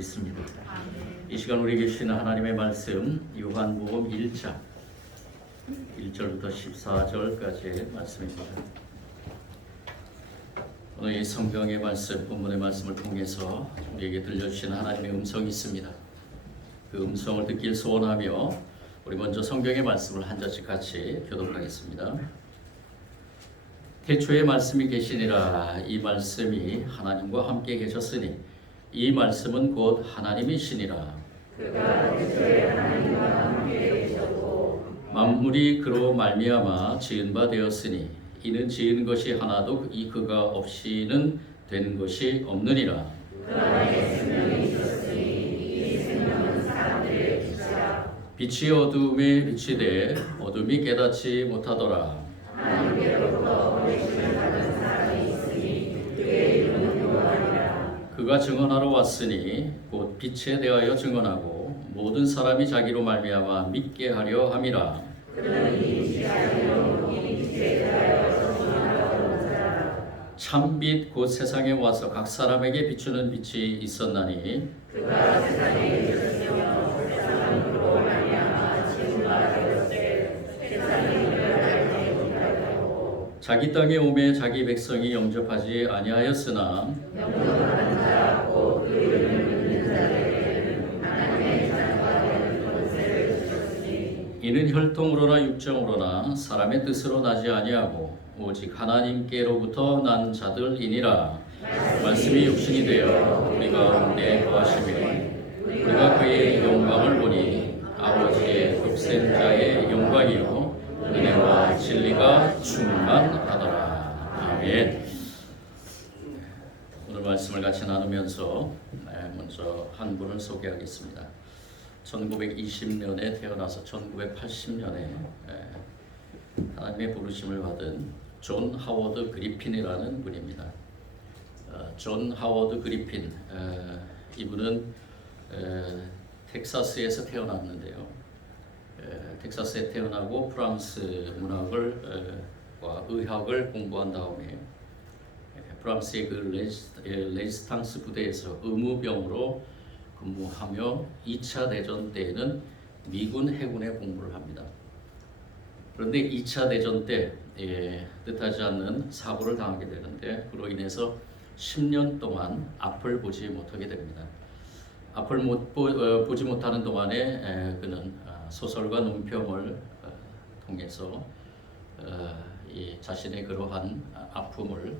있습니다. 이 시간 우리에게 주시는 하나님의 말씀 요한복음 1장 1절부터 14절까지의 말씀입니다. 오늘 이 성경의 말씀, 본문의 말씀을 통해서 우리에게 들려주시는 하나님의 음성이 있습니다. 그 음성을 듣길 소원하며 우리 먼저 성경의 말씀을 한 절씩 같이 교독하겠습니다. 태초에 말씀이 계시니라. 이 말씀이 하나님과 함께 계셨으니 이 말씀은 곧 하나님이시니라. 그가 태초에 하나님과 함께 계셨고 만물이 그로 말미암아 지은 바 되었으니 이는 지은 것이 하나도 그가 없이는 된 것이 없느니라. 그 안에 생명이 있었으니 이 생명은 사람들의 빛이라. 빛이 어둠에 비치되 어둠이 깨닫지 못하더라. 하나님께로부터 보내심을 받은 사람이 있으니 그의 이름은 요한이라. 그가 증언하러 왔으니 곧 빛에 대하여 증언하고 모든 사람이 자기로 말미암아 믿게 하려 함이라. 그는 이 빛이 아니요 이 빛에 대하여 증언하러 온 자라. 참빛 곧 세상에 와서 각 사람에게 비추는 빛이 있었나니 그가 세상에 계셨으며 세상은 그로 말미암아 지은 바 되었되 세상이 그를 알지 못하였고 자기 땅에 오매 자기 백성이 영접하지 아니하였으나 영접하는 자 곧 그 이름을 믿는 자들에게는 하나님의 자녀가 되는 권세를 주셨으니 이는 혈통으로나 육정으로나 사람의 뜻으로 나지 아니하고 오직 하나님께로부터 난 자들이니라. 말씀이 육신이 되어 우리 가운데 거하시매 우리가 그의 영광을 보니 아버지의 독생 자의 영광이요 은혜와 진리가 충만하더라. 아멘. 오늘 말씀을 같이 나누면서 먼저 한 분을 소개하겠습니다. 1920년에 태어나서 1980년에 하나님의 부르심을 받은 존 하워드 그리핀이라는 분입니다. 존 하워드 그리핀, 이분은 텍사스에서 태어났는데요. 텍사스에 태어나고 프랑스 문학을 과 의학을 공부한 다음에 프랑스의 그 레지스탕스 부대에서 의무병으로 근무하며 2차 대전 때에는 미군 해군에 복무를 합니다. 그런데 2차 대전 때 뜻하지 않는 사고를 당하게 되는데 그로 인해서 10년 동안 앞을 보지 못하게 됩니다. 앞을 보지 못하는 동안에 그는 소설과 논평을 통해서 이 자신의 그러한 아픔을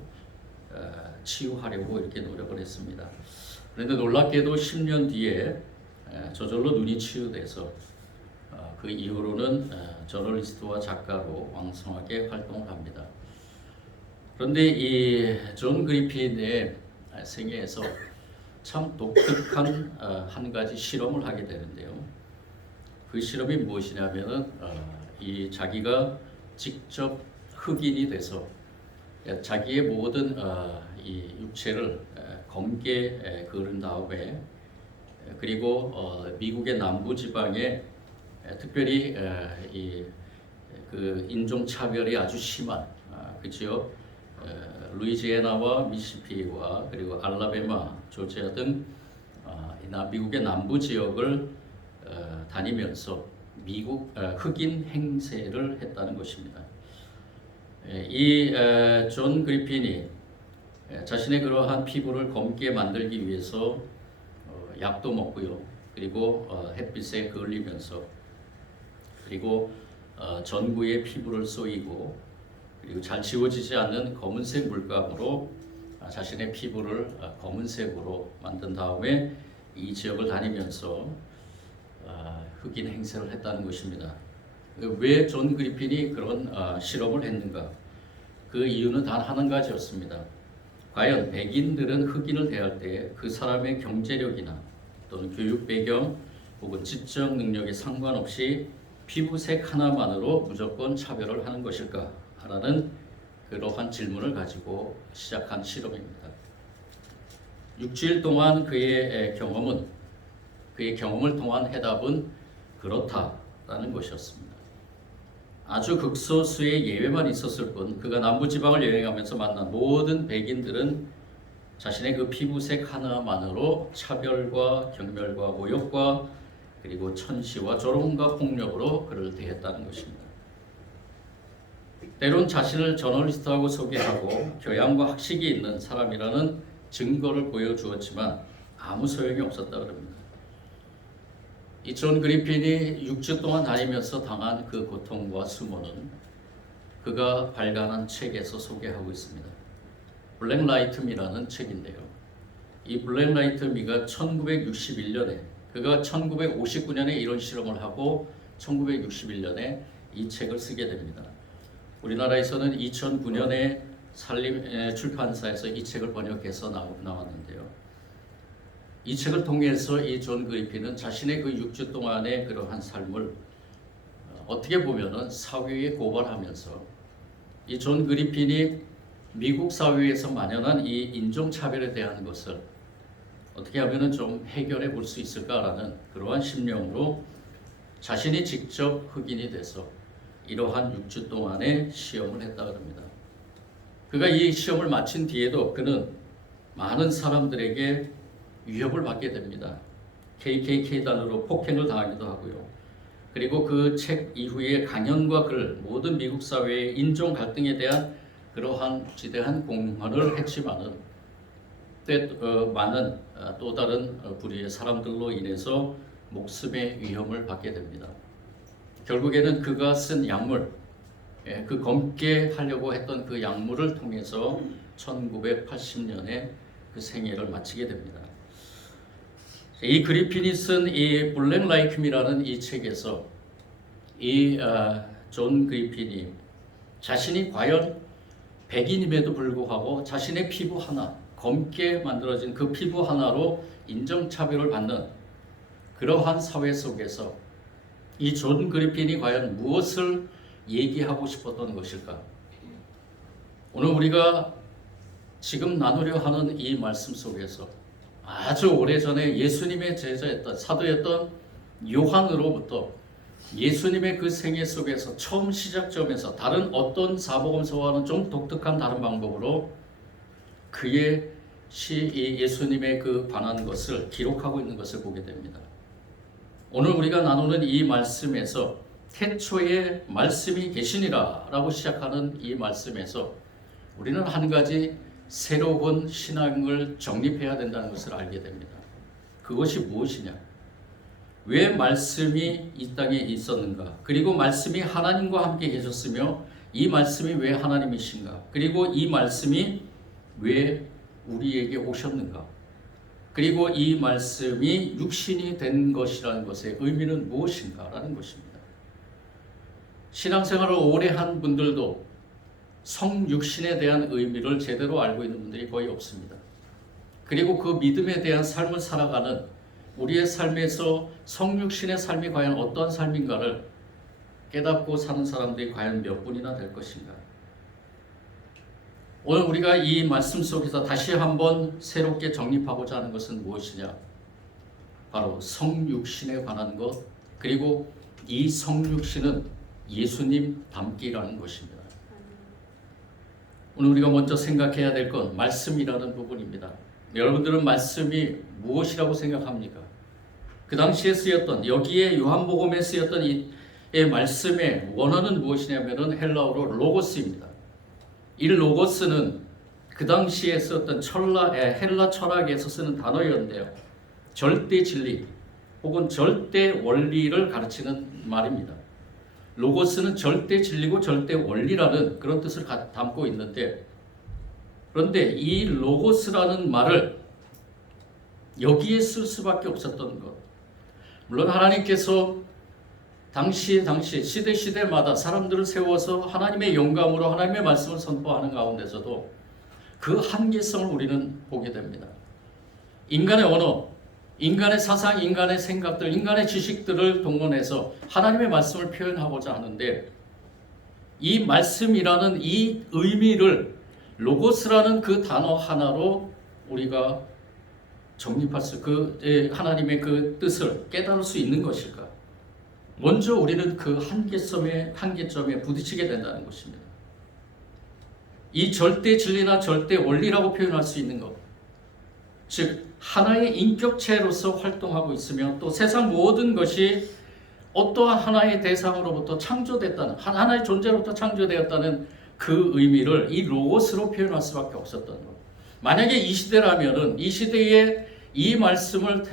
치유하려고 이렇게 노력을 했습니다. 그런데 놀랍게도 10년 뒤에 저절로 눈이 치유돼서 그 이후로는 저널리스트와 작가로 왕성하게 활동을 합니다. 그런데 이 존 그리핀의 생애에서 참 독특한 한 가지 실험을 하게 되는데요. 그 실험이 무엇이냐면은 이 자기가 직접 흑인이 돼서 자기의 모든 이 육체를 검게 그은 다음에 그리고 미국의 남부 지방에 특별히 그 인종 차별이 아주 심한 그죠? 루이지애나와 미시시피와 그리고 알라바마, 조지아 등 미국의 남부 지역을 다니면서 미국 흑인 행세를 했다는 것입니다. 이 존 그리핀이 자신의 그러한 피부를 검게 만들기 위해서 약도 먹고요. 그리고 햇빛에 그을리면서 그리고 전구에 피부를 쏘이고 그리고 잘 지워지지 않는 검은색 물감으로 자신의 피부를 검은색으로 만든 다음에 이 지역을 다니면서 흑인 행세를 했다는 것입니다. 왜 존 그리핀이 그런 실험을 했는가? 그 이유는 단 한 가지였습니다. 과연 백인들은 흑인을 대할 때 그 사람의 경제력이나 또는 교육 배경 혹은 지적 능력에 상관없이 피부색 하나만으로 무조건 차별을 하는 것일까? 라는 그러한 질문을 가지고 시작한 실험입니다. 6주일 동안 그의 경험을 통한 해답은 그렇다라는 것이었습니다. 아주 극소수의 예외만 있었을 뿐 그가 남부지방을 여행하면서 만난 모든 백인들은 자신의 그 피부색 하나만으로 차별과 경멸과 모욕과 그리고 천시와 조롱과 폭력으로 그를 대했다는 것입니다. 때론 자신을 저널리스트하고 소개하고 교양과 학식이 있는 사람이라는 증거를 보여주었지만 아무 소용이 없었다 그럽니다. 이 존 그리핀이 6주 동안 다니면서 당한 그 고통과 수모는 그가 발간한 책에서 소개하고 있습니다. 블랙라이트 미라는 책인데요. 이 블랙라이트 미가 1961년에 그가 1959년에 이런 실험을 하고 1961년에 이 책을 쓰게 됩니다. 우리나라에서는 2009년에 산림 출판사에서 이 책을 번역해서 나왔는데요. 이 책을 통해서 이 존 그리핀은 자신의 그 6주 동안의 그러한 삶을 어떻게 보면은 사회에 고발하면서 이 존 그리핀이 미국 사회에서 만연한 이 인종차별에 대한 것을 어떻게 하면은 좀 해결해 볼 수 있을까라는 그러한 심령으로 자신이 직접 흑인이 돼서 이러한 6주 동안의 시험을 했다 그럽니다. 그가 이 시험을 마친 뒤에도 그는 많은 사람들에게 위협을 받게 됩니다. KKK단으로 폭행을 당하기도 하고요. 그리고 그 책 이후에 강연과 글, 모든 미국 사회의 인종 갈등에 대한 그러한 지대한 공헌을 했지만은 많은 또 다른 부류의 사람들로 인해서 목숨의 위험을 받게 됩니다. 결국에는 그가 쓴 약물, 그 검게 하려고 했던 그 약물을 통해서 1980년에 그 생애를 마치게 됩니다. 이 그리핀이 쓴 이 블랙 라이크 미라는 이 책에서 이 존 그리핀이 자신이 과연 백인임에도 불구하고 자신의 피부 하나, 검게 만들어진 그 피부 하나로 인종차별을 받는 그러한 사회 속에서 이 존 그리핀이 과연 무엇을 얘기하고 싶었던 것일까? 오늘 우리가 지금 나누려 하는 이 말씀 속에서 아주 오래전에 예수님의 제자였던 사도였던 요한으로부터 예수님의 그 생애 속에서 처음 시작점에서 다른 어떤 사복음서와는 좀 독특한 다른 방법으로 그의 예수님의 그 관한 것을 기록하고 있는 것을 보게 됩니다. 오늘 우리가 나누는 이 말씀에서 태초에 말씀이 계시니라 라고 시작하는 이 말씀에서 우리는 한 가지 새로운 신앙을 정립해야 된다는 것을 알게 됩니다. 그것이 무엇이냐? 왜 말씀이 이 땅에 있었는가? 그리고 말씀이 하나님과 함께 계셨으며 이 말씀이 왜 하나님이신가? 그리고 이 말씀이 왜 우리에게 오셨는가? 그리고 이 말씀이 육신이 된 것이라는 것의 의미는 무엇인가? 라는 것입니다. 신앙생활을 오래 한 분들도 성육신에 대한 의미를 제대로 알고 있는 분들이 거의 없습니다. 그리고 그 믿음에 대한 삶을 살아가는 우리의 삶에서 성육신의 삶이 과연 어떠한 삶인가를 깨닫고 사는 사람들이 과연 몇 분이나 될 것인가? 오늘 우리가 이 말씀 속에서 다시 한번 새롭게 정립하고자 하는 것은 무엇이냐? 바로 성육신에 관한 것, 그리고 이 성육신은 예수님 닮기라는 것입니다. 오늘 우리가 먼저 생각해야 될 건 말씀이라는 부분입니다. 여러분들은 말씀이 무엇이라고 생각합니까? 그 당시에 쓰였던, 여기에 요한복음에 쓰였던 이 말씀의 원어는 무엇이냐면 헬라어로 로고스입니다. 이 로고스는 그 당시에 썼던 헬라 철학에서 쓰는 단어였는데요. 절대 진리 혹은 절대 원리를 가르치는 말입니다. 로고스는 절대 진리고 절대 원리라는 그런 뜻을 담고 있는데, 그런데 이 로고스라는 말을 여기에 쓸 수밖에 없었던 것. 물론 하나님께서 당시에 시대마다 사람들을 세워서 하나님의 영감으로 하나님의 말씀을 선포하는 가운데서도 그 한계성을 우리는 보게 됩니다. 인간의 언어, 인간의 사상, 인간의 생각들, 인간의 지식들을 동원해서 하나님의 말씀을 표현하고자 하는데, 이 말씀이라는 이 의미를 로고스라는 그 단어 하나로 우리가 정립할 하나님의 그 뜻을 깨달을 수 있는 것일까? 먼저 우리는 그 한계점에 부딪히게 된다는 것입니다. 이 절대 진리나 절대 원리라고 표현할 수 있는 것, 즉 하나의 인격체로서 활동하고 있으며 또 세상 모든 것이 어떠한 하나의 대상으로부터 창조됐다는 하나의 존재로부터 창조되었다는 그 의미를 이 로고스로 표현할 수밖에 없었던 것. 만약에 이 시대라면은 이 시대에 이 말씀을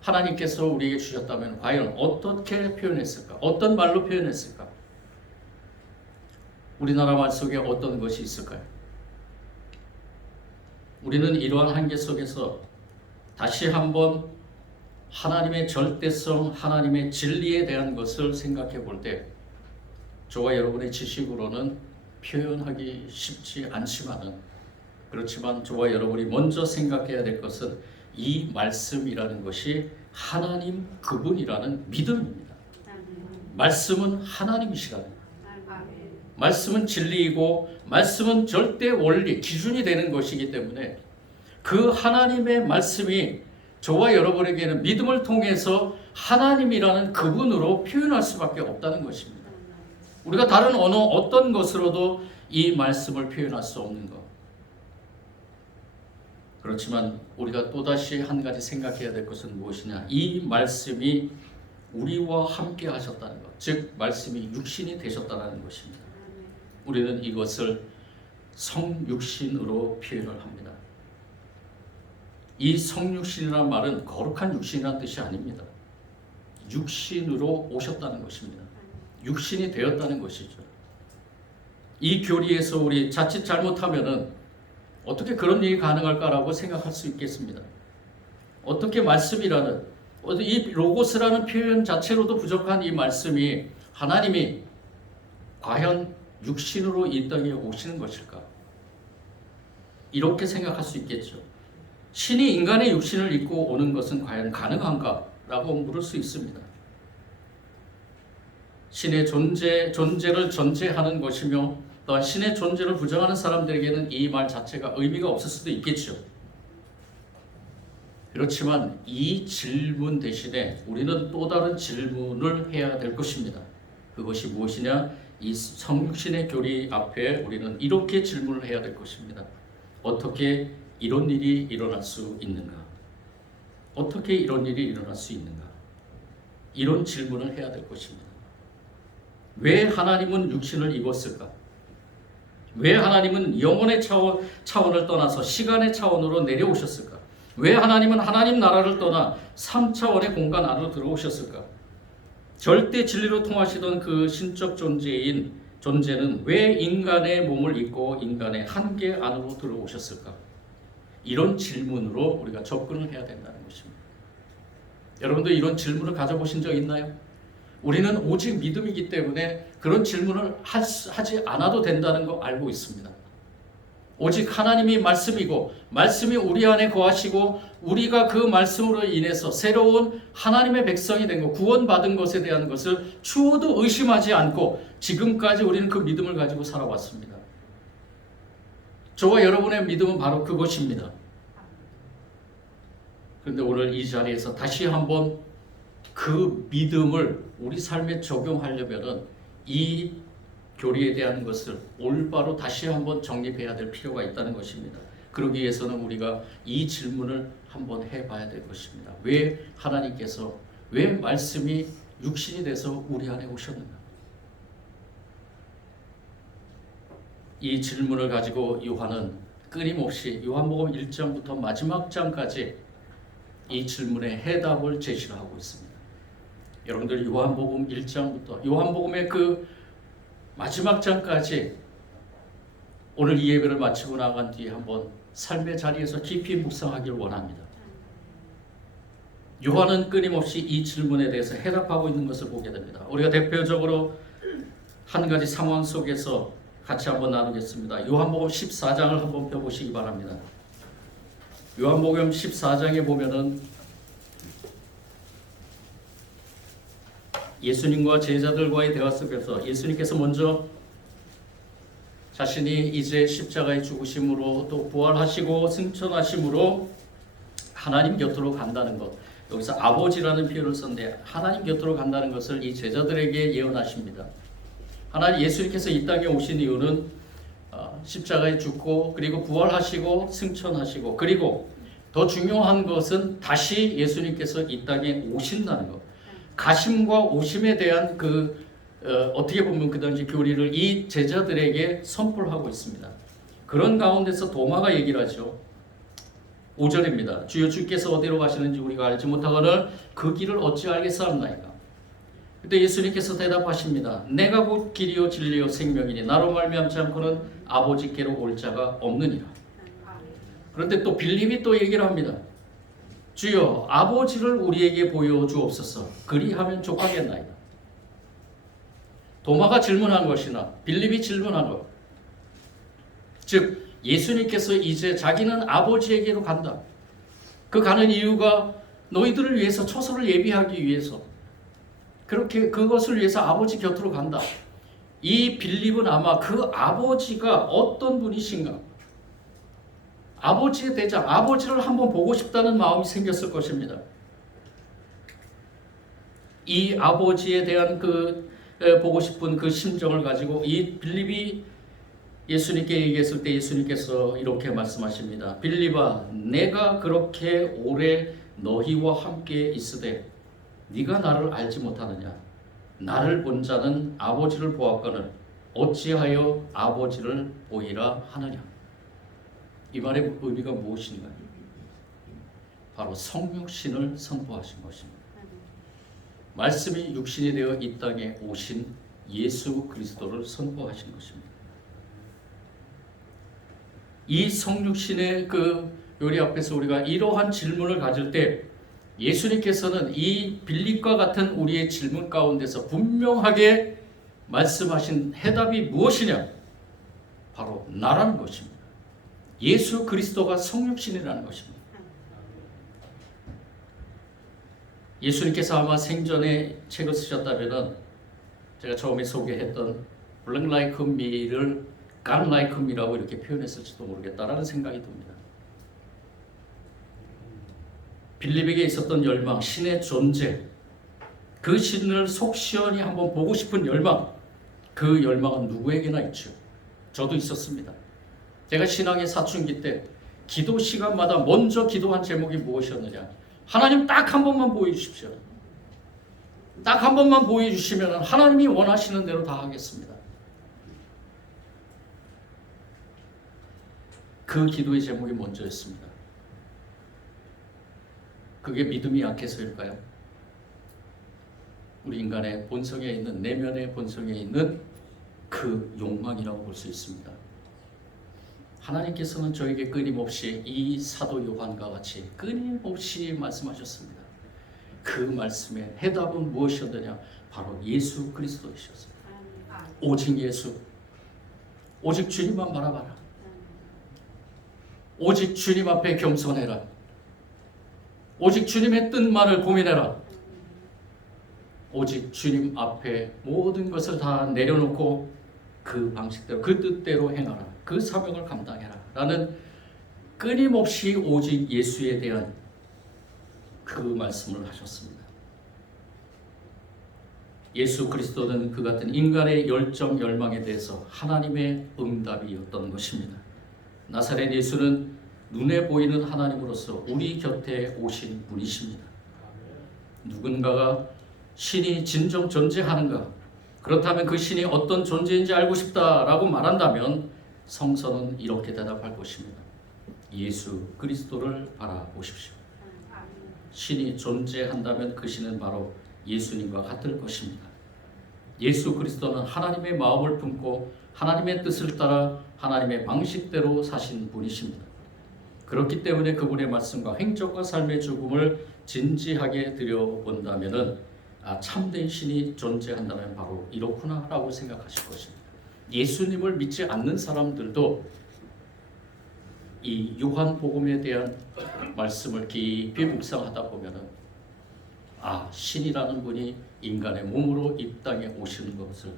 하나님께서 우리에게 주셨다면 과연 어떻게 표현했을까? 어떤 말로 표현했을까? 우리나라 말 속에 어떤 것이 있을까요? 우리는 이러한 한계 속에서 다시 한번 하나님의 절대성, 하나님의 진리에 대한 것을 생각해 볼 때 저와 여러분의 지식으로는 표현하기 쉽지 않지만은 그렇지만 저와 여러분이 먼저 생각해야 될 것은 이 말씀이라는 것이 하나님 그분이라는 믿음입니다. 말씀은 하나님이시라는 것. 말씀은 진리이고 말씀은 절대 원리, 기준이 되는 것이기 때문에 그 하나님의 말씀이 저와 여러분에게는 믿음을 통해서 하나님이라는 그분으로 표현할 수밖에 없다는 것입니다. 우리가 다른 언어 어떤 것으로도 이 말씀을 표현할 수 없는 것. 그렇지만 우리가 또다시 한 가지 생각해야 될 것은 무엇이냐? 이 말씀이 우리와 함께 하셨다는 것. 즉 말씀이 육신이 되셨다는 것입니다. 우리는 이것을 성육신으로 표현을 합니다. 이 성육신이라는 말은 거룩한 육신이라는 뜻이 아닙니다. 육신으로 오셨다는 것입니다. 육신이 되었다는 것이죠. 이 교리에서 우리 자칫 잘못하면은 어떻게 그런 일이 가능할까라고 생각할 수 있겠습니다. 어떻게 말씀이라는 이 로고스라는 표현 자체로도 부족한 이 말씀이 하나님이 과연 육신으로 이 땅에 오시는 것일까? 이렇게 생각할 수 있겠죠. 신이 인간의 육신을 입고 오는 것은 과연 가능한가? 라고 물을 수 있습니다. 신의 존재를 전제하는 것이며 또한 신의 존재를 부정하는 사람들에게는 이 말 자체가 의미가 없을 수도 있겠죠. 그렇지만 이 질문 대신에 우리는 또 다른 질문을 해야 될 것입니다. 그것이 무엇이냐? 이 성육신의 교리 앞에 우리는 이렇게 질문을 해야 될 것입니다. 어떻게 이런 일이 일어날 수 있는가? 어떻게 이런 일이 일어날 수 있는가? 이런 질문을 해야 될 것입니다. 왜 하나님은 육신을 입었을까? 왜 하나님은 영혼의 차원을 떠나서 시간의 차원으로 내려오셨을까? 왜 하나님은 하나님 나라를 떠나 3차원의 공간 안으로 들어오셨을까? 절대 진리로 통하시던 그 신적 존재는 왜 인간의 몸을 입고 인간의 한계 안으로 들어오셨을까? 이런 질문으로 우리가 접근을 해야 된다는 것입니다. 여러분도 이런 질문을 가져보신 적 있나요? 우리는 오직 믿음이기 때문에 그런 질문을 하지 않아도 된다는 거 알고 있습니다. 오직 하나님이 말씀이고 말씀이 우리 안에 거하시고 우리가 그 말씀으로 인해서 새로운 하나님의 백성이 된 것, 구원받은 것에 대한 것을 추호도 의심하지 않고 지금까지 우리는 그 믿음을 가지고 살아왔습니다. 저와 여러분의 믿음은 바로 그것입니다. 그런데 오늘 이 자리에서 다시 한번 그 믿음을 우리 삶에 적용하려면 이 교리에 대한 것을 올바로 다시 한번 정립해야 될 필요가 있다는 것입니다. 그러기 위해서는 우리가 이 질문을 한번 해봐야 될 것입니다. 왜 하나님께서, 왜 말씀이 육신이 돼서 우리 안에 오셨는가? 이 질문을 가지고 요한은 끊임없이 요한복음 1장부터 마지막 장까지 이 질문에 해답을 제시하고 있습니다. 여러분들 요한복음 1장부터 요한복음의 그 마지막 장까지 오늘 이 예배를 마치고 나간 뒤에 한번 삶의 자리에서 깊이 묵상하기를 원합니다. 요한은 끊임없이 이 질문에 대해서 해답하고 있는 것을 보게 됩니다. 우리가 대표적으로 한 가지 상황 속에서 같이 한번 나누겠습니다. 요한복음 14장을 한번 펴보시기 바랍니다. 요한복음 14장에 보면은 예수님과 제자들과의 대화 속에서 예수님께서 먼저 자신이 이제 십자가의 죽으심으로 또 부활하시고 승천하심으로 하나님 곁으로 간다는 것, 여기서 아버지라는 표현을 썼는데 하나님 곁으로 간다는 것을 이 제자들에게 예언하십니다. 하나님 예수님께서 이 땅에 오신 이유는 십자가에 죽고 그리고 부활하시고 승천하시고 그리고 더 중요한 것은 다시 예수님께서 이 땅에 오신다는 것. 가심과 오심에 대한 어떻게 보면 그 당시 교리를 이 제자들에게 선포를 하고 있습니다. 그런 가운데서 도마가 얘기를 하죠. 5절입니다. 주여 주께서 어디로 가시는지 우리가 알지 못하거늘 그 길을 어찌 알겠사옵나이까. 그때 예수님께서 대답하십니다. 내가 곧 길이요 진리요 생명이니 나로 말미암지 않고는 아버지께로 올 자가 없느니라. 그런데 또 빌립이 또 얘기를 합니다. 주여 아버지를 우리에게 보여주옵소서. 그리하면 족하겠나이다. 도마가 질문한 것이나 빌립이 질문한 것, 즉 예수님께서 이제 자기는 아버지에게로 간다. 그 가는 이유가 너희들을 위해서 처소를 예비하기 위해서, 그렇게 그것을 위해서 아버지 곁으로 간다. 이 빌립은 아마 그 아버지가 어떤 분이신가, 아버지의 대장, 아버지를 한번 보고 싶다는 마음이 생겼을 것입니다. 이 아버지에 대한 보고 싶은 그 심정을 가지고 이 빌립이 예수님께 얘기했을 때 예수님께서 이렇게 말씀하십니다. 빌립아, 내가 그렇게 오래 너희와 함께 있으되 네가 나를 알지 못하느냐? 나를 본 자는 아버지를 보았거늘 어찌하여 아버지를 보이라 하느냐? 이 말의 의미가 무엇인가요? 바로 성육신을 선포하신 것입니다. 말씀이 육신이 되어 이 땅에 오신 예수 그리스도를 선포하신 것입니다. 이 성육신의 요리 앞에서 우리가 이러한 질문을 가질 때 예수님께서는 이 빌립과 같은 우리의 질문 가운데서 분명하게 말씀하신 해답이 무엇이냐? 바로 나라는 것입니다. 예수 그리스도가 성육신이라는 것입니다. 예수님께서 아마 생전에 책을 쓰셨다면 제가 처음에 소개했던 Black Like Me를 God Like Me라고 이렇게 표현했을지도 모르겠다라는 생각이 듭니다. 빌립에게 있었던 열망, 신의 존재, 그 신을 속 시원히 한번 보고 싶은 열망, 그 열망은 누구에게나 있죠. 저도 있었습니다. 제가 신앙의 사춘기 때 기도 시간마다 먼저 기도한 제목이 무엇이었느냐? 하나님 딱 한 번만 보여주십시오. 딱 한 번만 보여주시면 하나님이 원하시는 대로 다 하겠습니다. 그 기도의 제목이 먼저였습니다. 그게 믿음이 약해서일까요? 우리 인간의 본성에 있는, 내면의 본성에 있는 그 욕망이라고 볼 수 있습니다. 하나님께서는 저에게 끊임없이 이 사도 요한과 같이 끊임없이 말씀하셨습니다. 그 말씀의 해답은 무엇이었느냐? 바로 예수 그리스도이셨습니다. 오직 예수, 오직 주님만 바라봐라. 오직 주님 앞에 겸손해라. 오직 주님의 뜻만을 고민해라. 오직 주님 앞에 모든 것을 다 내려놓고 그 방식대로, 그 뜻대로 행하라. 그 사명을 감당해라. 라는 끊임없이 오직 예수에 대한 그 말씀을 하셨습니다. 예수 그리스도는 그 같은 인간의 열정, 열망에 대해서 하나님의 응답이었던 것입니다. 나사렛 예수는 눈에 보이는 하나님으로서 우리 곁에 오신 분이십니다. 누군가가 신이 진정 존재하는가? 그렇다면 그 신이 어떤 존재인지 알고 싶다라고 말한다면 성서는 이렇게 대답할 것입니다. 예수 그리스도를 바라보십시오. 신이 존재한다면 그 신은 바로 예수님과 같을 것입니다. 예수 그리스도는 하나님의 마음을 품고 하나님의 뜻을 따라 하나님의 방식대로 사신 분이십니다. 그렇기 때문에 그분의 말씀과 행적과 삶의 죽음을 진지하게 들여본다면 참된 신이 존재한다면 바로 이렇구나 라고 생각하실 것입니다. 예수님을 믿지 않는 사람들도 이 요한복음에 대한 말씀을 깊이 묵상하다 보면 신이라는 분이 인간의 몸으로 이 땅에 오시는 것을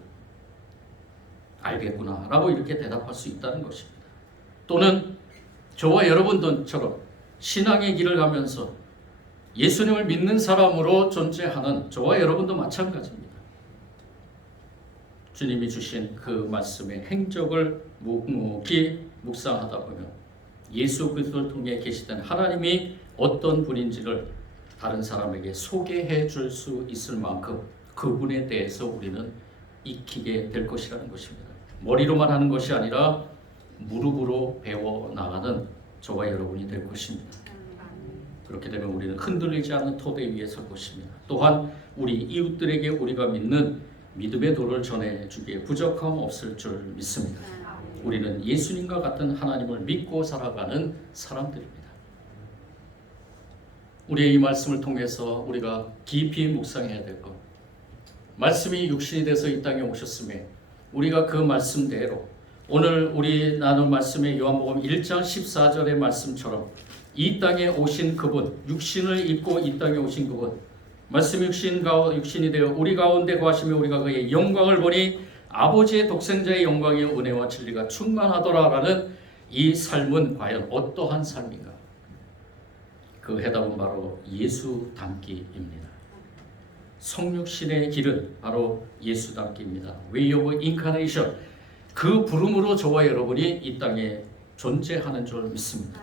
알겠구나 라고 이렇게 대답할 수 있다는 것입니다. 또는 저와 여러분들처럼 신앙의 길을 가면서 예수님을 믿는 사람으로 존재하는 저와 여러분도 마찬가지입니다. 주님이 주신 그 말씀의 행적을 묵묵히 묵상하다 보면 예수 그리스도를 통해 계시던 하나님이 어떤 분인지를 다른 사람에게 소개해 줄 수 있을 만큼 그분에 대해서 우리는 익히게 될 것이라는 것입니다. 머리로만 하는 것이 아니라 무릎으로 배워나가는 저와 여러분이 될 것입니다. 그렇게 되면 우리는 흔들리지 않는 토대 위에 설 것입니다. 또한 우리 이웃들에게 우리가 믿는 믿음의 도를 전해주기에 부족함 없을 줄 믿습니다. 우리는 예수님과 같은 하나님을 믿고 살아가는 사람들입니다. 우리의 이 말씀을 통해서 우리가 깊이 묵상해야 될 것, 말씀이 육신이 돼서 이 땅에 오셨음에 우리가 그 말씀대로 오늘 우리 나눌 말씀의 요한복음 1장 14절의 말씀처럼 이 땅에 오신 그분, 육신을 입고 이 땅에 오신 그분, 말씀 육신이 되어 우리 가운데 거하시며 우리가 그의 영광을 보니 아버지의 독생자의 영광의 은혜와 진리가 충만하더라라는 이 삶은 과연 어떠한 삶인가? 그 해답은 바로 예수 닮기입니다. 성육신의 길은 바로 예수 닮기입니다. Way of Incarnation. 그 부름으로 저와 여러분이 이 땅에 존재하는 줄 믿습니다.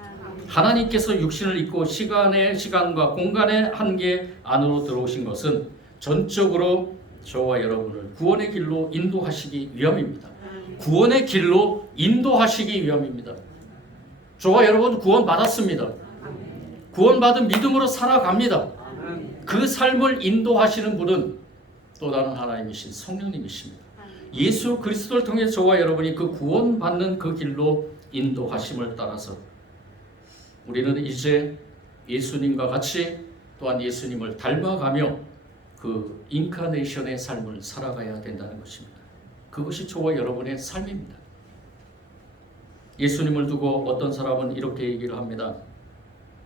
하나님께서 육신을 입고 시간과 공간의 한계 안으로 들어오신 것은 전적으로 저와 여러분을 구원의 길로 인도하시기 위함입니다. 구원의 길로 인도하시기 위함입니다. 저와 여러분 구원 받았습니다. 구원받은 믿음으로 살아갑니다. 그 삶을 인도하시는 분은 또 다른 하나님이신 성령님이십니다. 예수 그리스도를 통해 저와 여러분이 그 구원받는 그 길로 인도하심을 따라서 우리는 이제 예수님과 같이 또한 예수님을 닮아가며 그 인카네이션의 삶을 살아가야 된다는 것입니다. 그것이 저와 여러분의 삶입니다. 예수님을 두고 어떤 사람은 이렇게 얘기를 합니다.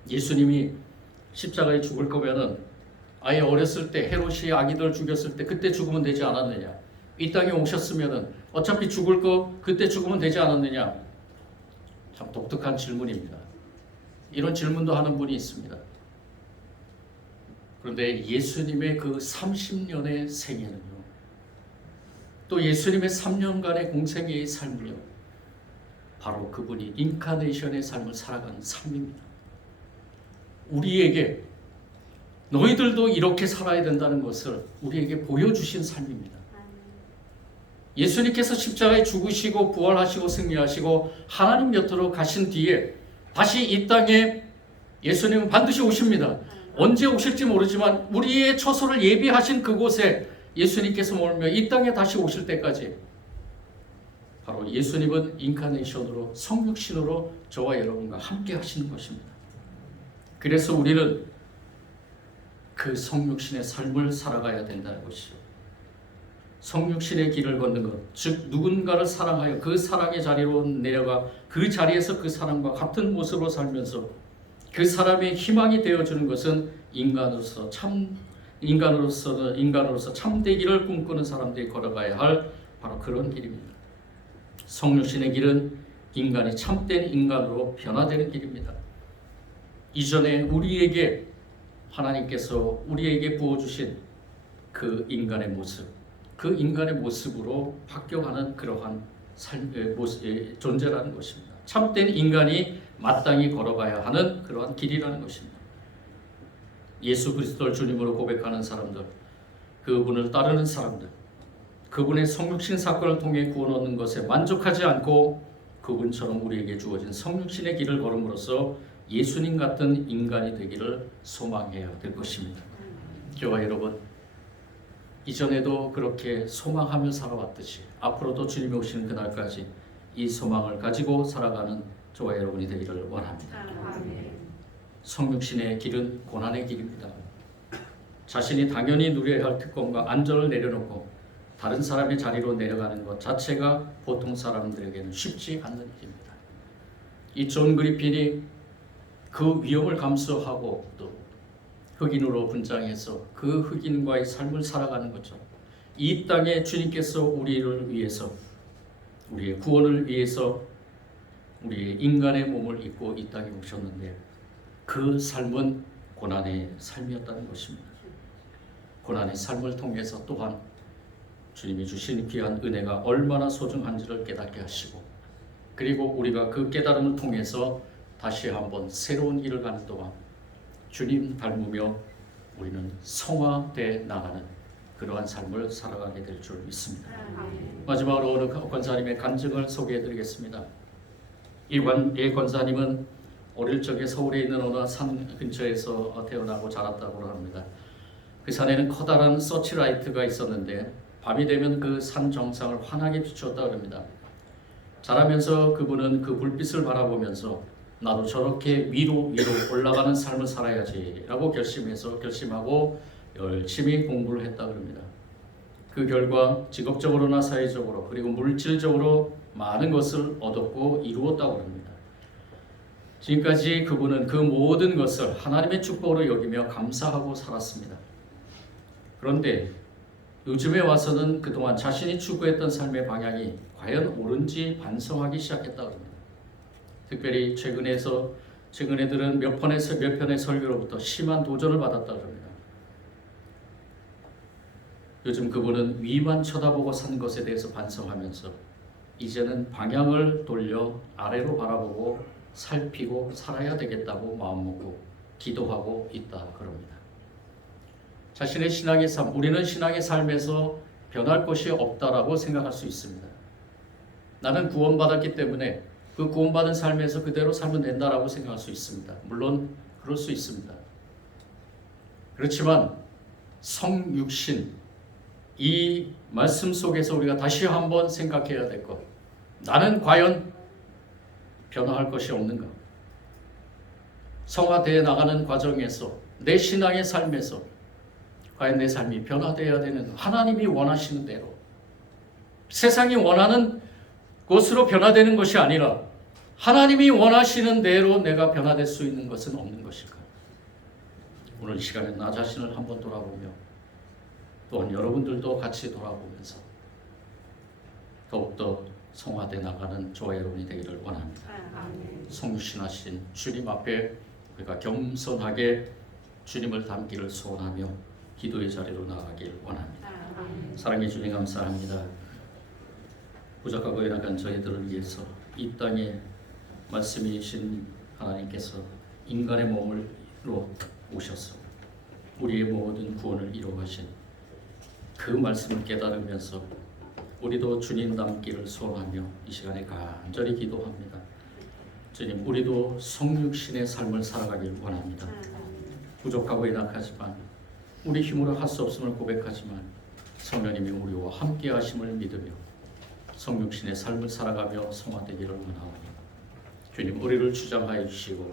예수님이 십자가에 죽을 거면은 아예 어렸을 때 헤롯이 아기들 죽였을 때 그때 죽으면 되지 않았느냐? 이 땅에 오셨으면은 어차피 죽을 거 그때 죽으면 되지 않았느냐? 참 독특한 질문입니다. 이런 질문도 하는 분이 있습니다. 그런데 예수님의 그 30년의 생애는요, 또 예수님의 3년간의 공생애의 삶을요, 바로 그분이 인카네이션의 삶을 살아가는 삶입니다. 우리에게 너희들도 이렇게 살아야 된다는 것을 우리에게 보여주신 삶입니다. 예수님께서 십자가에 죽으시고 부활하시고 승리하시고 하나님 곁으로 가신 뒤에 다시 이 땅에 예수님은 반드시 오십니다. 언제 오실지 모르지만 우리의 처소를 예비하신 그곳에 예수님께서 머물며 이 땅에 다시 오실 때까지 바로 예수님은 인카네이션으로 성육신으로 저와 여러분과 함께 하시는 것입니다. 그래서 우리는 그 성육신의 삶을 살아가야 된다는 것이죠. 성육신의 길을 걷는 것, 즉 누군가를 사랑하여 그 사랑의 자리로 내려가 그 자리에서 그 사람과 같은 모습으로 살면서 그 사람의 희망이 되어주는 것은 인간으로서 참되기를 꿈꾸는 사람들이 걸어가야 할 바로 그런 길입니다. 성육신의 길은 인간이 참된 인간으로 변화되는 길입니다. 이전에 우리에게 하나님께서 우리에게 부어주신 그 인간의 모습, 그 인간의 모습으로 바뀌어가는 그러한 삶의 존재라는 것입니다. 참된 인간이 마땅히 걸어가야 하는 그러한 길이라는 것입니다. 예수 그리스도를 주님으로 고백하는 사람들, 그분을 따르는 사람들, 그분의 성육신 사건을 통해 구원 얻는 것에 만족하지 않고 그분처럼 우리에게 주어진 성육신의 길을 걸음으로써 예수님 같은 인간이 되기를 소망해야 될 것입니다. 저와 여러분, 이전에도 그렇게 소망하며 살아왔듯이 앞으로도 주님이 오시는 그날까지 이 소망을 가지고 살아가는 저와 여러분이 되기를 원합니다. 성육신의 길은 고난의 길입니다. 자신이 당연히 누려야 할 특권과 안전을 내려놓고 다른 사람의 자리로 내려가는 것 자체가 보통 사람들에게는 쉽지 않는 일입니다. 이 존 그리핀이 그 위험을 감수하고 또 흑인으로 분장해서 그 흑인과의 삶을 살아가는 것처럼 이 땅에 주님께서 우리를 위해서, 우리의 구원을 위해서 우리의 인간의 몸을 입고 이 땅에 오셨는데 그 삶은 고난의 삶이었다는 것입니다. 고난의 삶을 통해서 또한 주님이 주신 귀한 은혜가 얼마나 소중한지를 깨닫게 하시고, 그리고 우리가 그 깨달음을 통해서 다시 한번 새로운 길을 가는 동안 주님 닮으며 우리는 성화돼 나가는 그러한 삶을 살아가게 될 줄 믿습니다. 마지막으로 오늘 권사님의 간증을 소개해드리겠습니다. 이 권사님은 어릴 적에 서울에 있는 어느 산 근처에서 태어나고 자랐다고 합니다. 그 산에는 커다란 서치라이트가 있었는데 밤이 되면 그 산 정상을 환하게 비추었다고 합니다. 자라면서 그분은 그 불빛을 바라보면서 나도 저렇게 위로 올라가는 삶을 살아야지라고 결심하고 열심히 공부를 했다고 합니다. 그 결과 직업적으로나 사회적으로 그리고 물질적으로 많은 것을 얻었고 이루었다고 합니다. 지금까지 그분은 그 모든 것을 하나님의 축복으로 여기며 감사하고 살았습니다. 그런데 요즘에 와서는 그동안 자신이 추구했던 삶의 방향이 과연 옳은지 반성하기 시작했다고 합니다. 특별히 최근에 들은 몇 편의 설교로부터 심한 도전을 받았다고 합니다. 요즘 그분은 위만 쳐다보고 산 것에 대해서 반성하면서 이제는 방향을 돌려 아래로 바라보고 살피고 살아야 되겠다고 마음먹고 기도하고 있다 그럽니다. 자신의 신앙의 삶, 우리는 신앙의 삶에서 변할 것이 없다라고 생각할 수 있습니다. 나는 구원받았기 때문에 그 구원받은 삶에서 그대로 살면 된다라고 생각할 수 있습니다. 물론 그럴 수 있습니다. 그렇지만 성육신, 이 말씀 속에서 우리가 다시 한번 생각해야 될 것, 나는 과연 변화할 것이 없는가? 성화되어 나가는 과정에서 내 신앙의 삶에서 과연 내 삶이 변화되어야 되는, 하나님이 원하시는 대로, 세상이 원하는 것으로 변화되는 것이 아니라 하나님이 원하시는 대로 내가 변화될 수 있는 것은 없는 것일까? 오늘 이 시간에 나 자신을 한번 돌아보며 또한 여러분들도 같이 돌아보면서 더욱더 성화되어 나가는 저와 여러분이 되기를 원합니다. 성육신하신 주님 앞에 우리가 겸손하게 주님을 닮기를 소원하며 기도의 자리로 나가길 원합니다. 사랑의 주님 감사합니다. 부족하고 연약한 저희들을 위해서 이 땅에 말씀이신 하나님께서 인간의 몸으로 오셔서 우리의 모든 구원을 이루어가신 그 말씀을 깨달으면서 우리도 주님 닮기를 소원하며 이 시간에 간절히 기도합니다. 주님, 우리도 성육신의 삶을 살아가길 원합니다. 부족하고 연약하지만 우리 힘으로 할 수 없음을 고백하지만 성령님이 우리와 함께 하심을 믿으며 성육신의 삶을 살아가며 성화되기를 원하오니 주님, 우리를 주장하여 주시고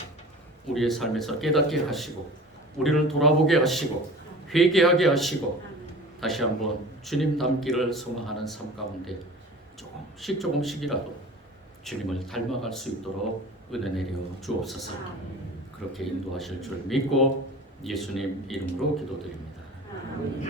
우리의 삶에서 깨닫게 하시고 우리를 돌아보게 하시고 회개하게 하시고 다시 한번 주님 닮기를 소망하는 삶 가운데 조금씩이라도 주님을 닮아갈 수 있도록 은혜 내려 주옵소서. 그렇게 인도하실 줄 믿고 예수님 이름으로 기도드립니다.